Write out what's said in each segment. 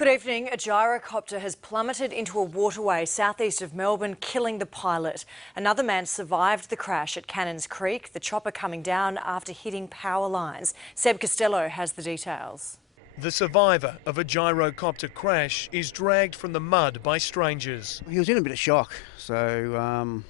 Good evening. A gyrocopter has plummeted into a waterway southeast of Melbourne, killing the pilot. Another man survived the crash at Cannons Creek, the chopper coming down after hitting power lines. Seb Costello has the details. The survivor of a gyrocopter crash is dragged from the mud by strangers. He was in a bit of shock, so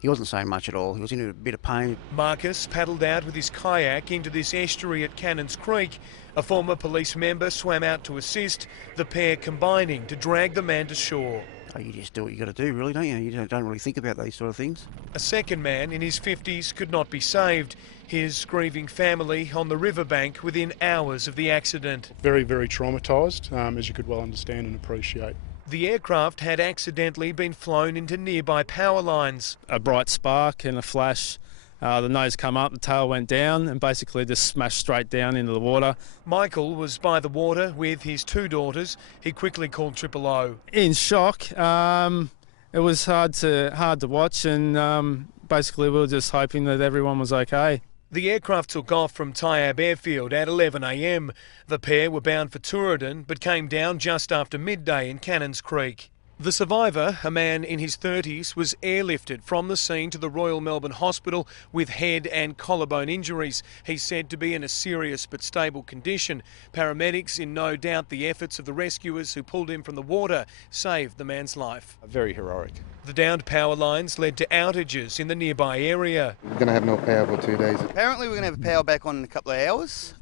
he wasn't saying much at all. He was in a bit of pain. Marcus paddled out with his kayak into this estuary at Cannons Creek. A former police member swam out to assist, the pair combining to drag the man to shore. Oh, you just do what you got to do, really, don't you? You don't really think about these sort of things. A second man in his 50s could not be saved. His grieving family on the riverbank within hours of the accident. Very, very traumatised, as you could well understand and appreciate. The aircraft had accidentally been flown into nearby power lines. A bright spark and a flash. The nose come up, the tail went down and basically just smashed straight down into the water. Michael was by the water with his two daughters. He quickly called 000. In shock. It was hard to watch, and basically we were just hoping that everyone was okay. The aircraft took off from Tyab Airfield at 11 a.m. The pair were bound for Tooradin but came down just after midday in Cannons Creek. The survivor, a man in his 30s, was airlifted from the scene to the Royal Melbourne Hospital with head and collarbone injuries. He's said to be in a serious but stable condition. Paramedics, in no doubt the efforts of the rescuers who pulled him from the water, saved the man's life. Very heroic. The downed power lines led to outages in the nearby area. We're going to have no power for 2 days. Apparently we're going to have power back on in a couple of hours.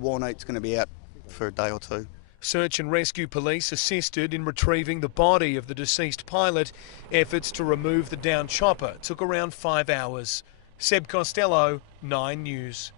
Warnote's going to be out for a day or two. Search and rescue police assisted in retrieving the body of the deceased pilot. Efforts to remove the downed chopper took around 5 hours. Seb Costello, 9 News.